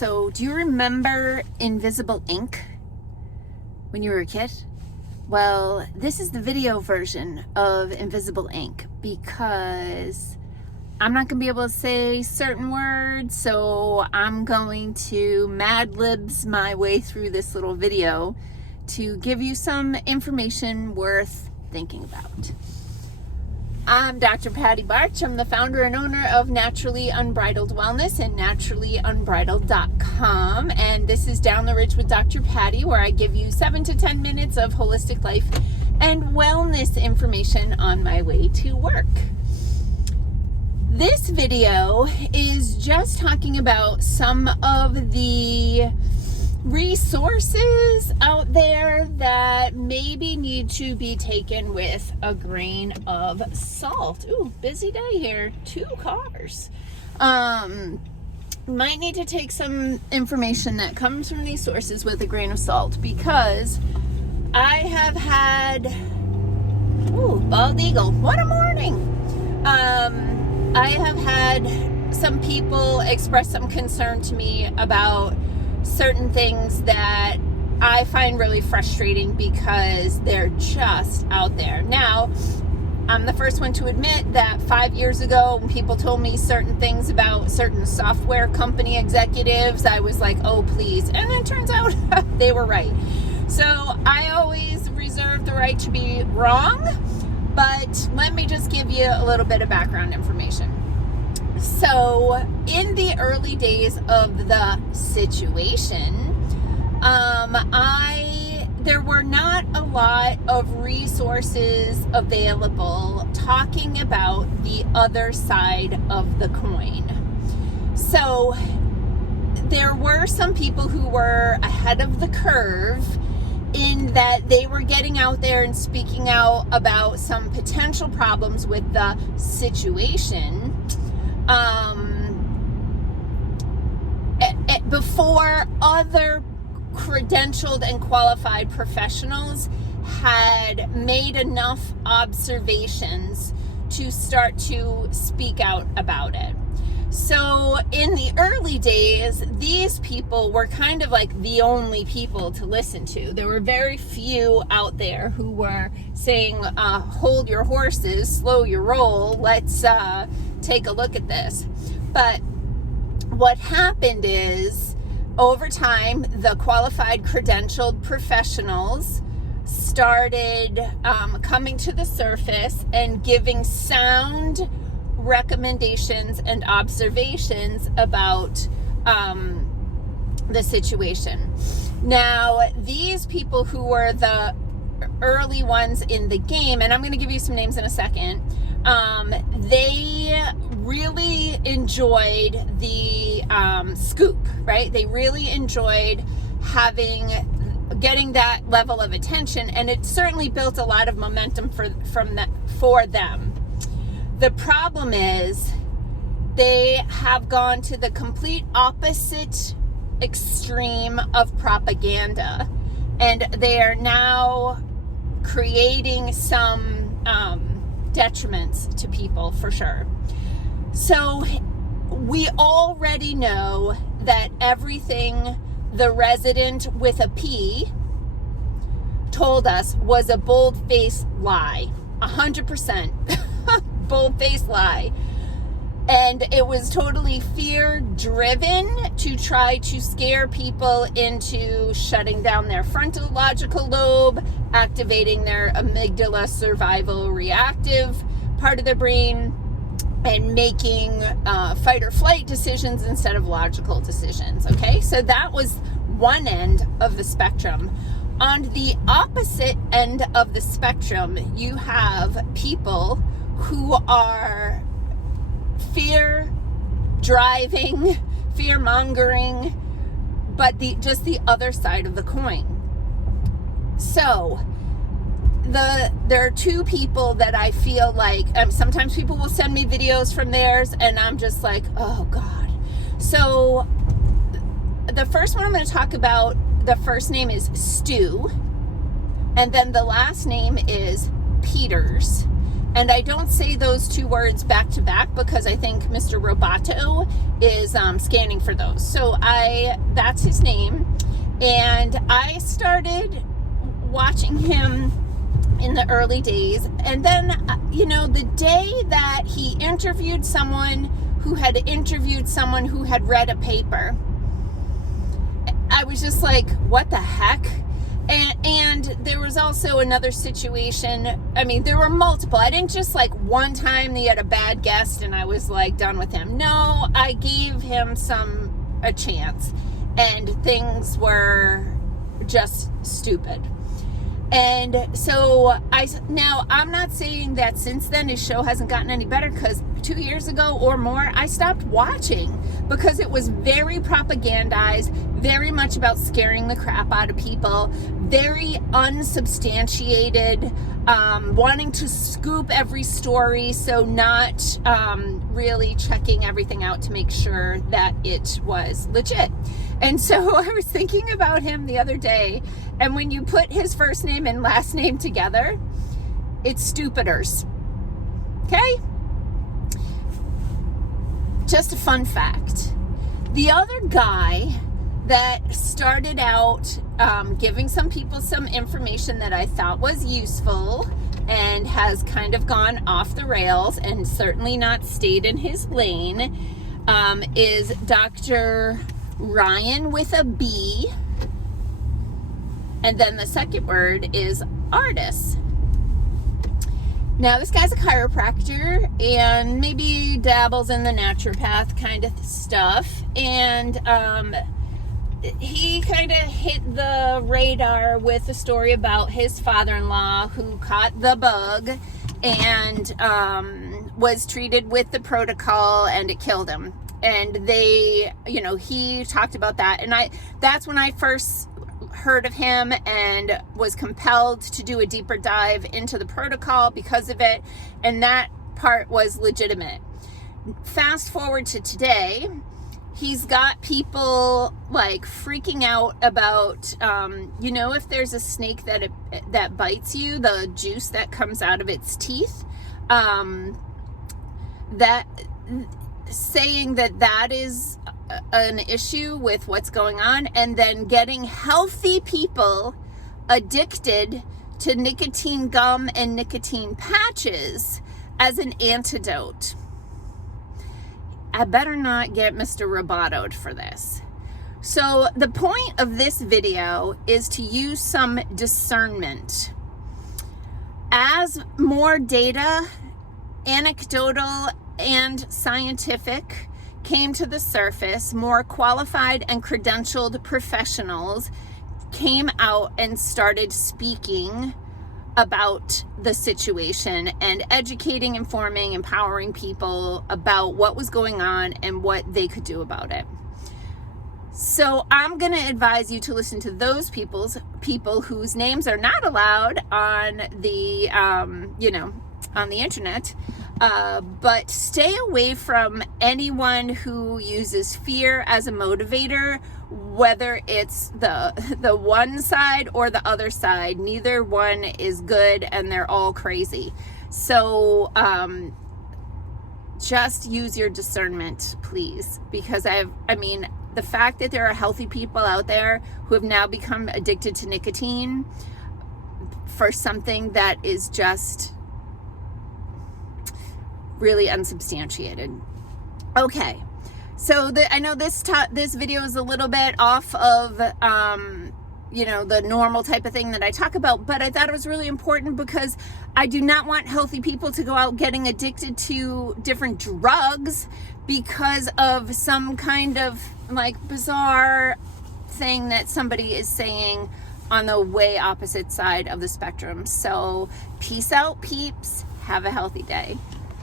So do you remember invisible ink when you were a kid? Well, this is the video version of invisible ink because I'm not going to be able to say certain words, so I'm going to Mad Libs my way through this little video to give you some information worth thinking about. I'm Dr. Patty Barch. I'm the founder and owner of Naturally Unbridled Wellness and naturallyunbridled.com. And this is Down the Ridge with Dr. Patty, where I give you 7 to 10 minutes of holistic life and wellness information on my way to work. This video is just talking about some of the resources out there that maybe need to be taken with a grain of salt. Ooh, busy day here. 2 cars. Might need to take some information that comes from these sources with a grain of salt, because I have had, bald eagle, what a morning. I have had some people express some concern to me about certain things that I find really frustrating because they're just out there. Now, I'm the first one to admit that 5 years ago, when people told me certain things about certain software company executives, I was like, oh, please. And it turns out they were right. So I always reserve the right to be wrong, but let me just give you a little bit of background information. So in the early days of the situation, there were not a lot of resources available talking about the other side of the coin. So there were some people who were ahead of the curve in that they were getting out there and speaking out about some potential problems with the situation before other credentialed and qualified professionals had made enough observations to start to speak out about it. So in the early days, these people were kind of like the only people to listen to. There were very few out there who were saying, hold your horses, slow your roll, let's take a look at this. But what happened is, over time, the qualified credentialed professionals started coming to the surface and giving sound recommendations and observations about the situation. Now, these people who were the early ones in the game, and I'm going to give you some names in a second, they really enjoyed the scoop, right? They really enjoyed getting that level of attention, and it certainly built a lot of momentum for them. The problem is they have gone to the complete opposite extreme of propaganda, and they are now creating some detriments to people for sure. So we already know that everything the resident with a P told us was a bold-faced lie, 100% bold-faced lie. And it was totally fear-driven to try to scare people into shutting down their frontal logical lobe, activating their amygdala survival reactive part of the brain, and making fight or flight decisions instead of logical decisions, okay? So that was one end of the spectrum. On the opposite end of the spectrum, you have people who are fear-driving, fear-mongering, but just the other side of the coin. So there are 2 people that I feel like, sometimes people will send me videos from theirs, and I'm just like, oh God. So the first one I'm going to talk about, the first name is Stu, and then the last name is Peters. And I don't say those two words back to back because I think Mr. Roboto is scanning for those. So that's his name. And I started watching him in the early days. And then, the day that he interviewed someone who had read a paper, I was just like, what the heck? And there was also another situation. I mean, there were multiple. I didn't just like one time he had a bad guest and I was like done with him. No, I gave him a chance, and things were just stupid. And so I'm not saying that since then his show hasn't gotten any better, because 2 years ago or more, I stopped watching because it was very propagandized, very much about scaring the crap out of people, very unsubstantiated, wanting to scoop every story, so not really checking everything out to make sure that it was legit. And so I was thinking about him the other day, and when you put his first name and last name together, it's Stupiders. Okay? Just a fun fact. The other guy that started out giving some people some information that I thought was useful and has kind of gone off the rails and certainly not stayed in his lane is Dr. Ryan with a B. And then the second word is artist. Now, this guy's a chiropractor and maybe dabbles in the naturopath kind of stuff. And he kind of hit the radar with a story about his father-in-law who caught the bug and was treated with the protocol, and it killed him. And he talked about that. And that's when I first heard of him and was compelled to do a deeper dive into the protocol because of it, and that part was legitimate. Fast forward to today, he's got people like freaking out about if there's a snake that bites you, the juice that comes out of its teeth, that saying that is an issue with what's going on, and then getting healthy people addicted to nicotine gum and nicotine patches as an antidote. I better not get Mr. Roboto'd for this. So the point of this video is to use some discernment. As more data, anecdotal and scientific, came to the surface, more qualified and credentialed professionals came out and started speaking about the situation and educating, informing, empowering people about what was going on and what they could do about it. So I'm going to advise you to listen to those people whose names are not allowed on the, on the internet. But stay away from anyone who uses fear as a motivator, whether it's the one side or the other side. Neither one is good, and they're all crazy. So just use your discernment, please, because the fact that there are healthy people out there who have now become addicted to nicotine for something that is just really unsubstantiated. Okay, so I know this video is a little bit off of the normal type of thing that I talk about, but I thought it was really important because I do not want healthy people to go out getting addicted to different drugs because of some kind of like bizarre thing that somebody is saying on the way opposite side of the spectrum. So peace out, peeps. Have a healthy day.